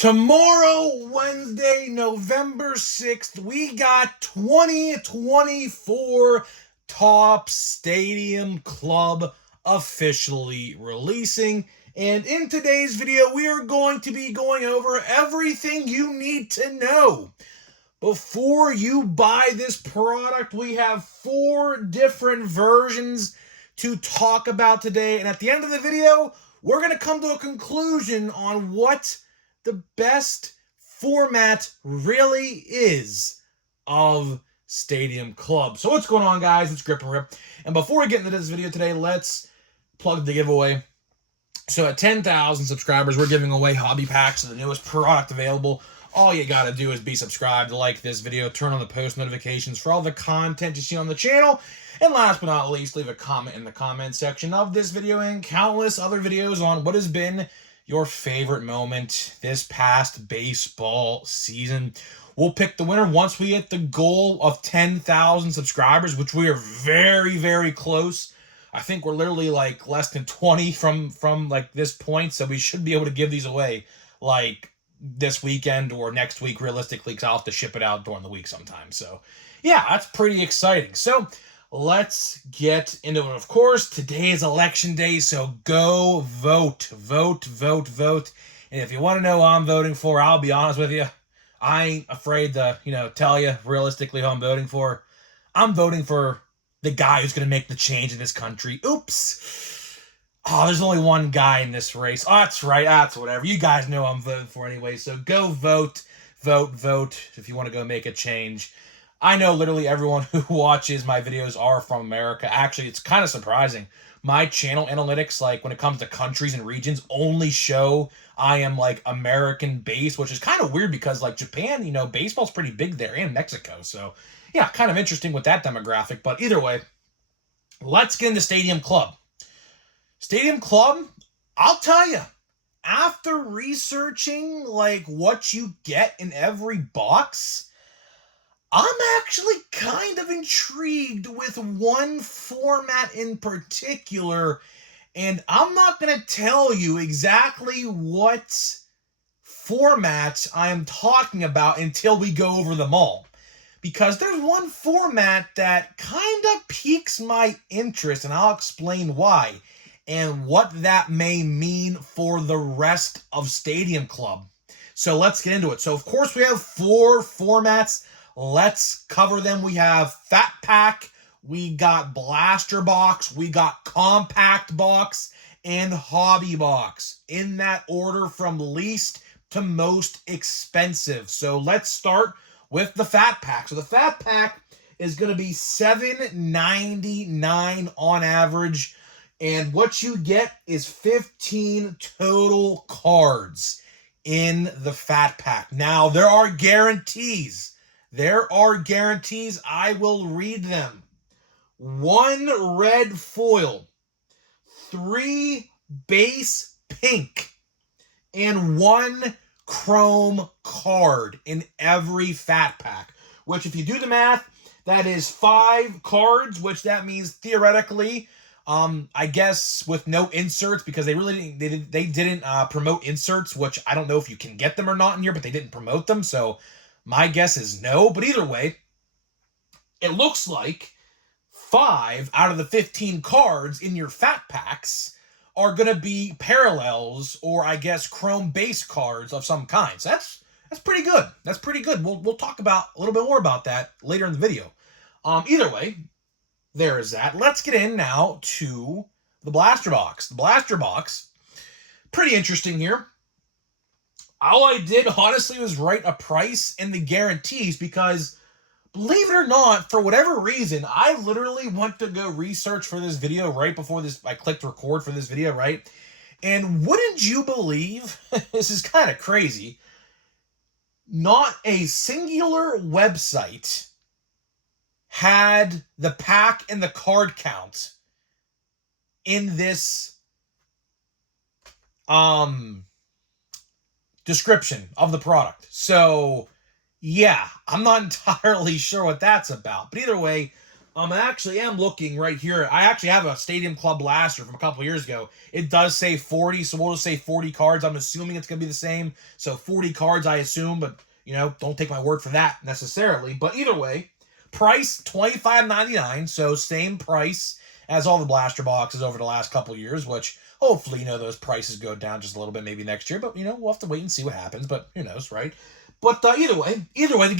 Tomorrow, Wednesday, November 6th, we got 2024 Top Stadium Club officially releasing. And in today's video, we are going to be going over everything you need to know. Before you buy this product, we have 4 different versions to talk about today. And at the end of the video, we're going to come to a conclusion on what the best format really is of Stadium Club. So what's going on, guys? It's Grip and Rip. And before we get into this video today, let's plug the giveaway. So at 10,000 subscribers, we're giving away hobby packs of the newest product available. All you gotta do is be subscribed, like this video, turn on the post notifications for all the content you see on the channel, and last but not least, leave a comment in the comment section of this video and countless other videos on what has been your favorite moment this past baseball season. We'll pick the winner once we hit the goal of 10,000 subscribers, which we are very, very close. I think we're literally like less than 20 from like this point, so we should be able to give these away like this weekend or next week realistically, because I'll have to ship it out during the week sometime. So yeah, that's pretty exciting. So let's get into it. Of course, today is election day, so go vote. Vote, vote, vote. And if you want to know who I'm voting for, I'll be honest with you. I ain't afraid to, tell you realistically who I'm voting for. I'm voting for the guy who's going to make the change in this country. Oops. Oh, there's only one guy in this race. Oh, that's right. That's whatever. You guys know I'm voting for anyway, so go vote. Vote, vote if you want to go make a change. I know literally everyone who watches my videos are from America. Actually, it's kind of surprising. My channel analytics, like when it comes to countries and regions, only show I am like American based, which is kind of weird because like Japan, baseball's pretty big there, and Mexico. So yeah, kind of interesting with that demographic. But either way, let's get into Stadium Club. Stadium Club, I'll tell you, after researching like what you get in every box, I'm actually kind of intrigued with one format in particular, and I'm not going to tell you exactly what format I am talking about until we go over them all. Because there's one format that kind of piques my interest, and I'll explain why and what that may mean for the rest of Stadium Club. So let's get into it. So of course we have 4 formats. Let's cover them. We have Fat Pack, we got Blaster Box, we got Compact Box, and Hobby Box. In that order from least to most expensive. So let's start with the Fat Pack. So the Fat Pack is going to be $7.99 on average. And what you get is 15 total cards in the Fat Pack. Now, there are guarantees. I will read them. 1 red foil, 3 base pink, and 1 chrome card in every Fat Pack. Which, if you do the math, that is 5 cards, which that means theoretically, I guess with no inserts, because they didn't promote inserts, which I don't know if you can get them or not in here, but they didn't promote them, so my guess is no. But either way, it looks like 5 out of the 15 cards in your Fat Packs are going to be parallels, or I guess chrome base cards of some kind. So that's pretty good. That's pretty good. We'll talk about a little bit more about that later in the video. Either way, there is that. Let's get in now to the Blaster Box. The Blaster Box, pretty interesting here. All I did, honestly, was write a price and the guarantees because, believe it or not, for whatever reason, I literally went to go research for this video right before this. I clicked record for this video, right? And wouldn't you believe, this is kind of crazy, not a singular website had the pack and the card count in this description of the product. So yeah, I'm not entirely sure what that's about. But either way, I actually am looking right here. I actually have a Stadium Club blaster from a couple years ago. It does say 40, so we'll just say 40 cards. I'm assuming it's going to be the same. So 40 cards, I assume, but, don't take my word for that necessarily. But either way, price $25.99, so same price as all the blaster boxes over the last couple years, which hopefully, those prices go down just a little bit maybe next year. But, we'll have to wait and see what happens, but who knows, right? But either way, the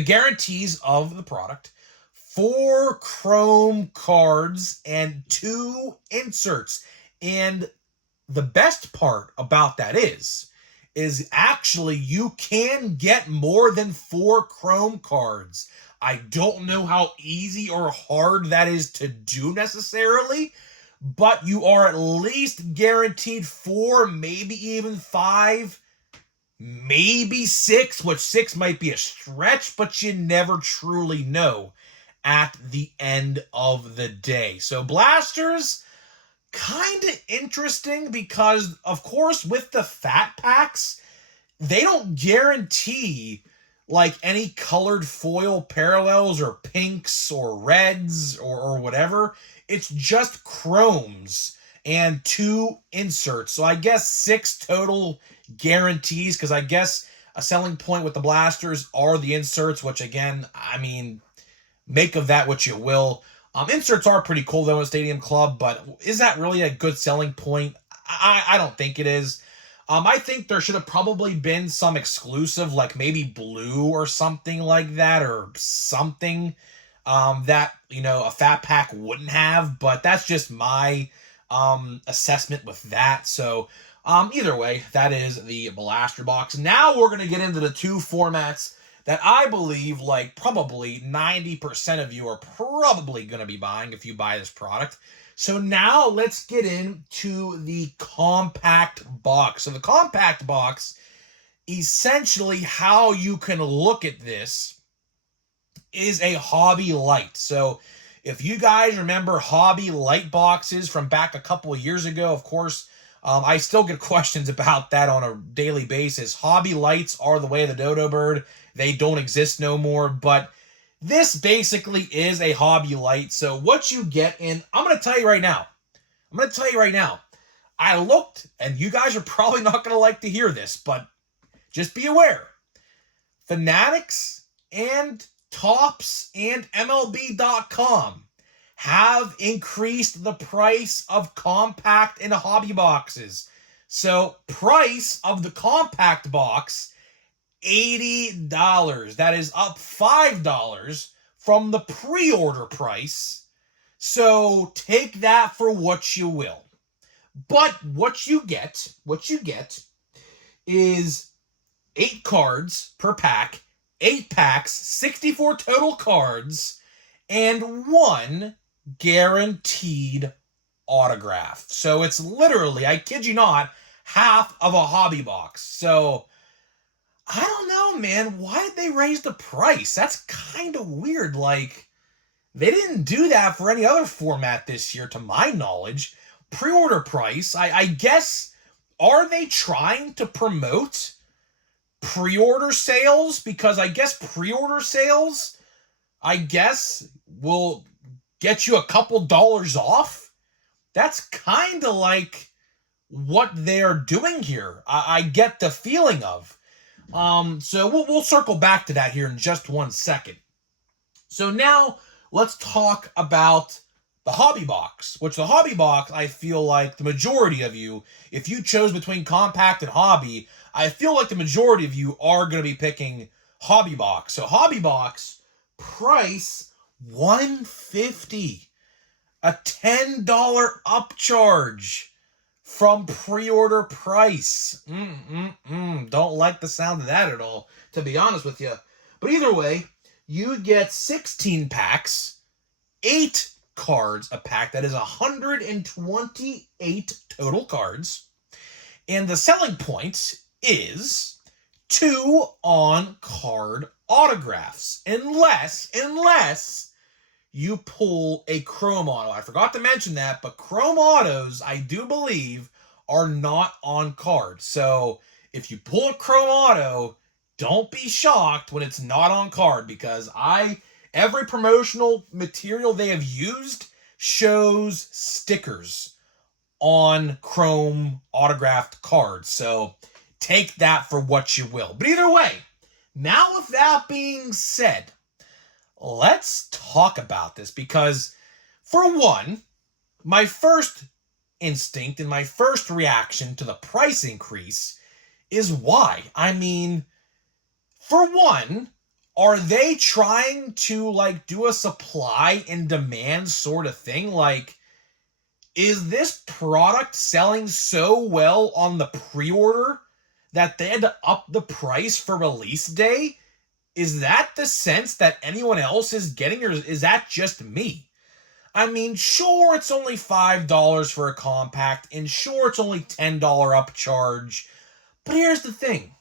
guarantees of the product: 4 chrome cards and 2 inserts. And the best part about that is actually you can get more than 4 chrome cards. I don't know how easy or hard that is to do necessarily, but you are at least guaranteed 4, maybe even 5, maybe 6, which 6 might be a stretch, but you never truly know at the end of the day. So blasters, kind of interesting because, of course, with the fat packs, they don't guarantee like any colored foil parallels or pinks or reds or whatever. It's just chromes and 2 inserts. So I guess 6 total guarantees, because I guess a selling point with the blasters are the inserts, which again, I mean, make of that what you will. Inserts are pretty cool though in Stadium Club, but is that really a good selling point? I don't think it is. I think there should have probably been some exclusive, like maybe blue or something like that, or something that a fat pack wouldn't have. But that's just my assessment with that. So either way, that is the blaster box. Now we're gonna get into the 2 formats that I believe, like, probably 90% of you are probably going to be buying if you buy this product. So now let's get into the compact box. So the compact box, essentially how you can look at this is a Hobby Light. So if you guys remember Hobby Light boxes from back a couple of years ago, of course, I still get questions about that on a daily basis. Hobby Lights are the way of the dodo bird. They don't exist no more, but this basically is a Hobby Light. So what you get I'm going to tell you right now. I looked, and you guys are probably not going to like to hear this, but just be aware. Fanatics and Topps and MLB.com have increased the price of compact and hobby boxes. So price of the compact box, $80. That is up $5 from the pre-order price. So take that for what you will. But what you get is 8 cards per pack, 8 packs, 64 total cards, and 1 guaranteed autograph. So it's literally, I kid you not, half of a hobby box. So I don't know, man. Why did they raise the price? That's kind of weird. Like, they didn't do that for any other format this year, to my knowledge. Pre-order price, I guess, are they trying to promote pre-order sales? Because I guess pre-order sales, will get you a couple dollars off. That's kind of like what they're doing here. I get the feeling of. So we'll circle back to that here in just 1 second. So now let's talk about the hobby box, which the hobby box, I feel like the majority of you, if you chose between compact and hobby, I feel like the majority of you are going to be picking hobby box. So hobby box, price $150, a $10 upcharge from pre-order price. Don't like the sound of that at all, to be honest with you. But either way, you get 16 packs, 8 cards a pack. That is 128 total cards. And the selling point is 2 on-card autographs. Unless you pull a chrome auto. I forgot to mention that, but chrome autos, I do believe, are not on card. So if you pull a chrome auto, don't be shocked when it's not on card, because I Every promotional material they have used shows stickers on chrome autographed cards. So take that for what you will. But either way, now with that being said, let's talk about this because, for one, my first instinct and my first reaction to the price increase is why. I mean, for one, are they trying to do a supply and demand sort of thing? Is this product selling so well on the pre-order that they had to up the price for release day? Is that the sense that anyone else is getting, or is that just me? I mean, sure, it's only $5 for a compact, and sure, it's only $10 upcharge, but here's the thing.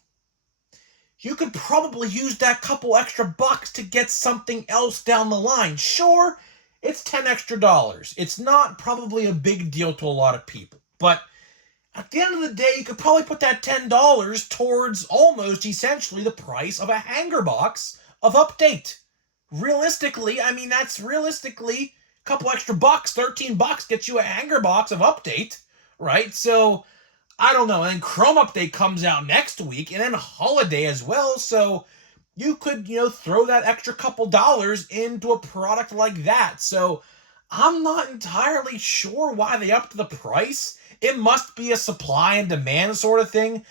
You could probably use that couple extra bucks to get something else down the line. Sure, it's 10 extra dollars. It's not probably a big deal to a lot of people, but at the end of the day, you could probably put that $10 towards almost essentially the price of a hanger box of Update. Realistically, I mean, that's realistically a couple extra bucks, $13 gets you a hanger box of Update, right? So, I don't know. And then Chrome Update comes out next week, and then Holiday as well, so you could, throw that extra couple dollars into a product like that. So, I'm not entirely sure why they upped the price. It must be a supply and demand sort of thing.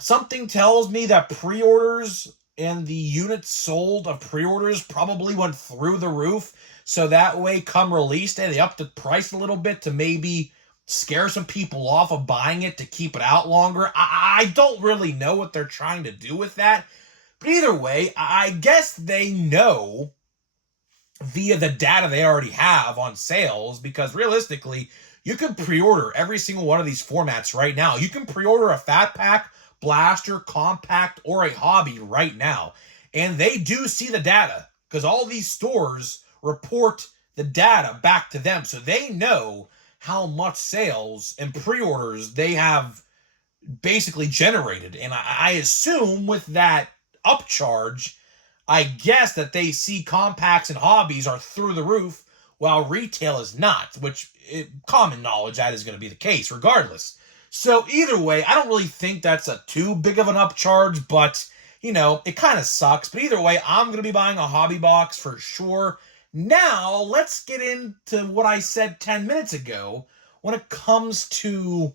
Something tells me that pre-orders and the units sold of pre-orders probably went through the roof. So that way, come release day, they upped the price a little bit to maybe scare some people off of buying it to keep it out longer. I don't really know what they're trying to do with that. But either way, I guess they know via the data they already have on sales, because realistically, you can pre-order every single one of these formats right now. You can pre-order a Fat Pack, Blaster, Compact, or a Hobby right now. And they do see the data, because all these stores report the data back to them. So they know how much sales and pre-orders they have basically generated. And I assume with that upcharge, I guess that they see compacts and hobbies are through the roof while retail is not, which common knowledge that is going to be the case regardless. So either way, I don't really think that's a too big of an upcharge, but it kind of sucks. But either way, I'm going to be buying a hobby box for sure. Now, let's get into what I said 10 minutes ago when it comes to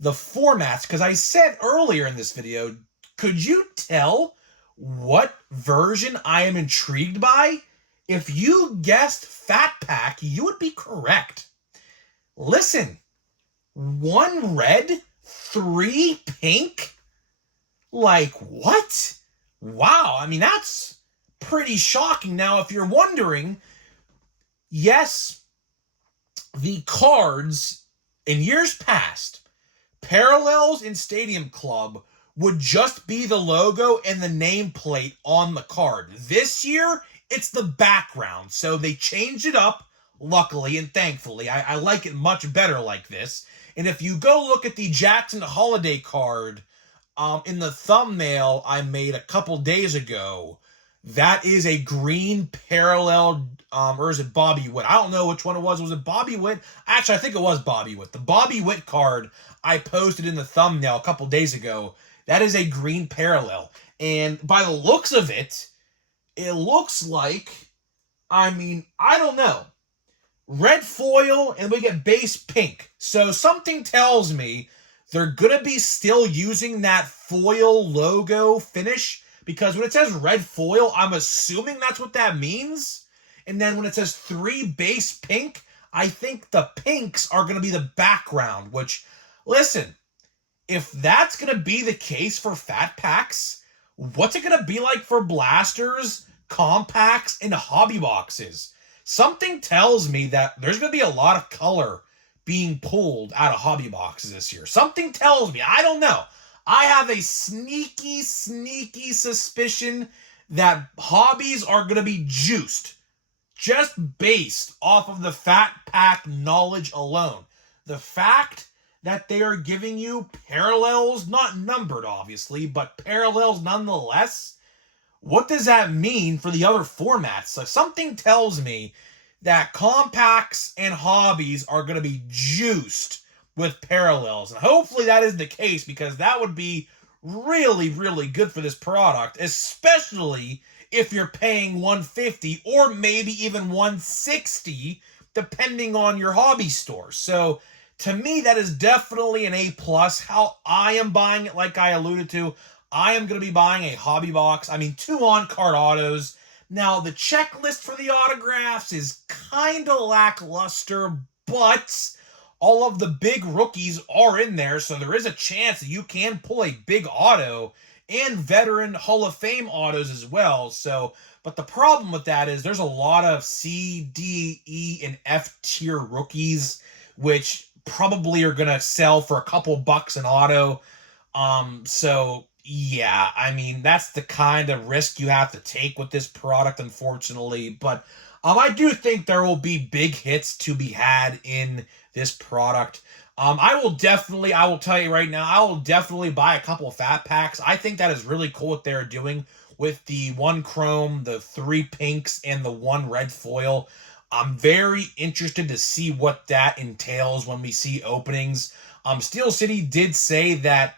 the formats, because I said earlier in this video, could you tell what version I am intrigued by? If you guessed Fat Pack, you would be correct. Listen, 1 red, 3 pink? What? Wow, I mean, that's pretty shocking. Now, if you're wondering, yes, the cards in years past, Parallels in Stadium Club would just be the logo and the nameplate on the card. This year, it's the background, so they changed it up, luckily and thankfully. I like it much better like this. And if you go look at the Jackson Holiday card in the thumbnail I made a couple days ago, that is a green parallel, or is it Bobby Witt? I don't know which one it was. Was it Bobby Witt? Actually, I think it was Bobby Witt. The Bobby Witt card I posted in the thumbnail a couple days ago, that is a green parallel. And by the looks of it, it looks like, I don't know, red foil and we get base pink. So something tells me they're going to be still using that foil logo finish, because when it says red foil, I'm assuming that's what that means. And then when it says 3 base pink, I think the pinks are going to be the background, which, listen, if that's going to be the case for Fat Packs, what's it going to be like for blasters, compacts, and hobby boxes? Something tells me that there's going to be a lot of color being pulled out of hobby boxes this year. Something tells me, I don't know. I have a sneaky suspicion that hobbies are going to be juiced just based off of the Fat Pack knowledge alone. The fact that they are giving you parallels, not numbered obviously, but parallels nonetheless, what does that mean for the other formats? So something tells me that compacts and hobbies are going to be juiced with parallels. And hopefully that is the case, because that would be really, really good for this product, especially if you're paying $150 or maybe even $160, depending on your hobby store. So to me, that is definitely an A plus. How I am buying it, like I alluded to, I am going to be buying a hobby box. I mean, 2 on-card autos. Now, the checklist for the autographs is kind of lackluster, but all of the big rookies are in there, so there is a chance that you can pull a big auto and veteran Hall of Fame autos as well. So, but the problem with that is there's a lot of C, D, E, and F tier rookies, which probably are going to sell for a couple bucks an auto. So yeah, I mean, that's the kind of risk you have to take with this product, unfortunately. But I do think there will be big hits to be had in this product. I will tell you right now, I will definitely buy a couple of fat packs. I think that is really cool what they're doing with the 1 chrome, the 3 pinks, and the 1 red foil. I'm very interested to see what that entails when we see openings. Steel City did say that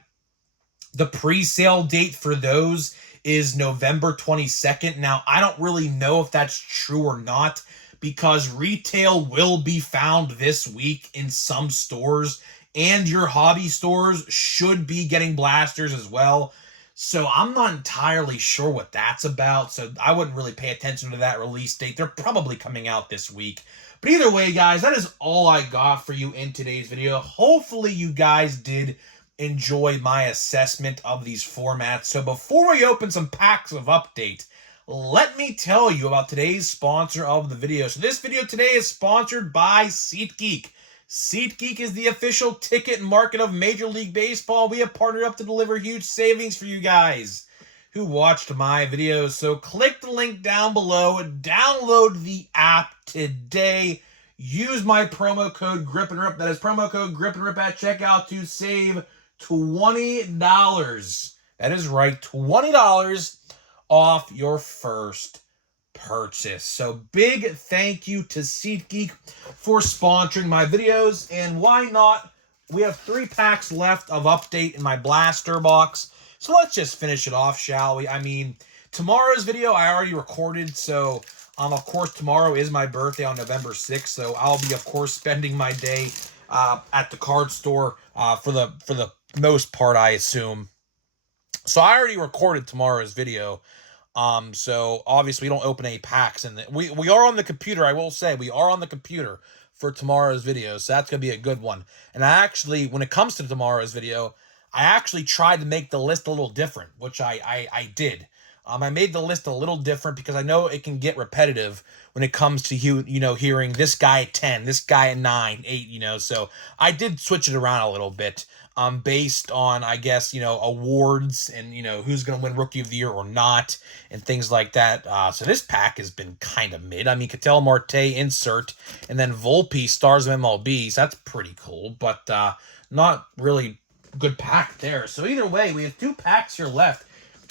the pre-sale date for those is November 22nd. Now, I don't really know if that's true or not, because retail will be found this week in some stores, and your hobby stores should be getting blasters as well. So I'm not entirely sure what that's about, so I wouldn't really pay attention to that release date. They're probably coming out this week. But either way, guys, that is all I got for you in today's video. Hopefully you guys did enjoy my assessment of these formats. So before we open some packs of update, let me tell you about today's sponsor of the video. So this video today is sponsored by SeatGeek. SeatGeek is the official ticket market of Major League Baseball. We have partnered up to deliver huge savings for you guys who watched my videos. So click the link down below, download the app today, use my promo code GRIPANDRIP. That is promo code GRIPANDRIP at checkout to save $20. That is right, $20 off your first purchase. So big thank you to SeatGeek for sponsoring my videos. And why not? We have 3 packs left of update in my blaster box. So let's just finish it off, shall we? I mean, tomorrow's video I already recorded, so of course tomorrow is my birthday on November 6th, so I'll be of course spending my day at the card store for the most part, I assume. So I already recorded tomorrow's video. So obviously we don't open any packs, and we are on the computer. I will say we are on the computer for tomorrow's video, so that's gonna be a good one. And I actually, when it comes to tomorrow's video, I actually tried to make the list a little different, which I did. I made the list a little different because I know it can get repetitive when it comes to hearing this guy at 10, this guy at 9, 8, so I did switch it around a little bit, based on, I guess, awards and, who's going to win Rookie of the Year or not, and things like that. So this pack has been kind of mid. I mean, Ketel Marte, insert, and then Volpe, Stars of MLB, so that's pretty cool, but not really good pack there. So either way, we have 2 packs here left.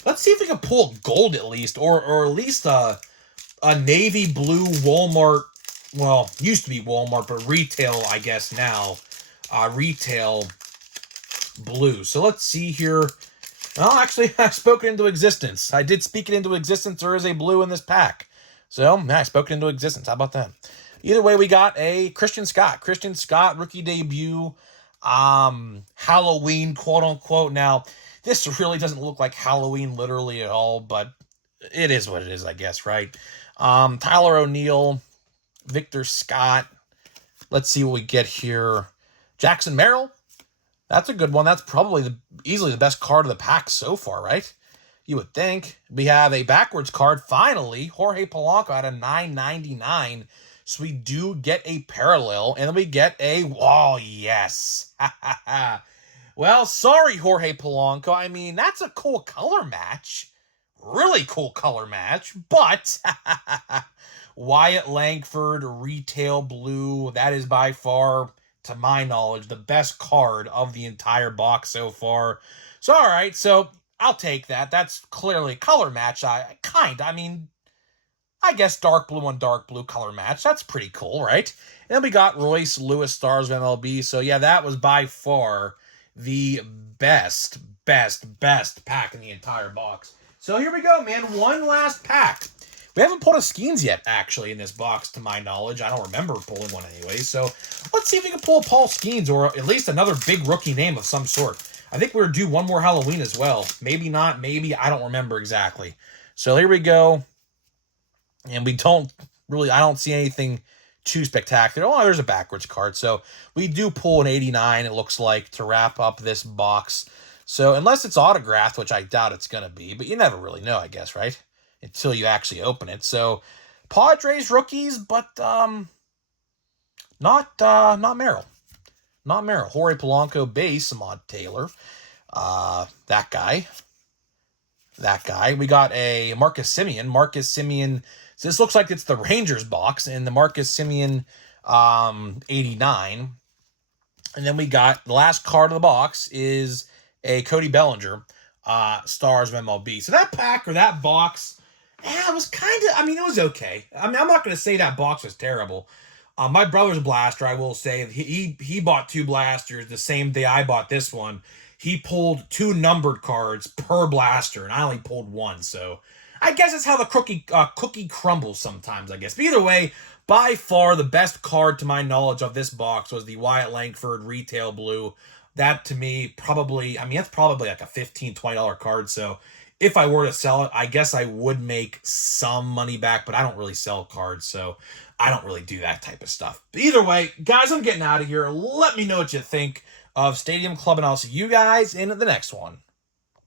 Let's see if we can pull gold at least, or at least a navy blue Walmart. Well, used to be Walmart, but retail, I guess now, retail blue. So let's see here. Well, actually, I spoke it into existence. I did speak it into existence. There is a blue in this pack. So, yeah, I spoke it into existence. How about that? Either way, we got a Christian Scott. Christian Scott, rookie debut. Halloween, quote unquote. Now, this really doesn't look like Halloween literally at all, but it is what it is, I guess, right? Tyler O'Neill, Victor Scott. Let's see what we get here. Jackson Merrill. That's a good one. That's probably easily the best card of the pack so far, right? You would think. We have a backwards card, finally. Jorge Polanco at a $9.99. So we do get a parallel, and then we get a, oh, yes. Well, sorry, Jorge Polanco. I mean, that's a cool color match. Really cool color match. But Wyatt Langford, retail blue. That is by far, to my knowledge, the best card of the entire box so far. So, all right. So, I'll take that. That's clearly a color match. I mean, I guess dark blue on dark blue color match. That's pretty cool, right? And then we got Royce Lewis Stars of MLB. So yeah, that was by far the best pack in the entire box. So here we go, man. One last pack. We haven't pulled a Skeens yet, actually, in this box, to my knowledge. I don't remember pulling one anyway. So let's see if we can pull a Paul Skeens or at least another big rookie name of some sort. I think we're due one more Halloween as well. Maybe not, maybe. I don't remember exactly. So here we go. And we don't really, I don't see anything too spectacular. Oh, there's a backwards card. So we do pull an 89, it looks like, to wrap up this box. So unless it's autographed, which I doubt it's going to be, but you never really know, I guess, right? Until you actually open it. So Padres rookies, but not Merrill. Not Merrill. Jorge Polanco base, Ahmad Taylor. That guy. We got a Marcus Semien. So this looks like it's the Rangers box and the Marcus Semien 89. And then we got the last card of the box is a Cody Bellinger Stars of MLB. So that pack or that box, it was kind of, I mean, it was okay. I mean, I'm not going to say that box was terrible. My brother's blaster, I will say, he bought 2 blasters the same day I bought this one. He pulled 2 numbered cards per blaster, and I only pulled 1. So I guess it's how the cookie crumbles sometimes, I guess. But either way, by far the best card to my knowledge of this box was the Wyatt Langford Retail Blue. That to me probably, I mean, that's probably like a $15, $20 card. So if I were to sell it, I guess I would make some money back, but I don't really sell cards, so I don't really do that type of stuff. But either way, guys, I'm getting out of here. Let me know what you think of Stadium Club, and I'll see you guys in the next one.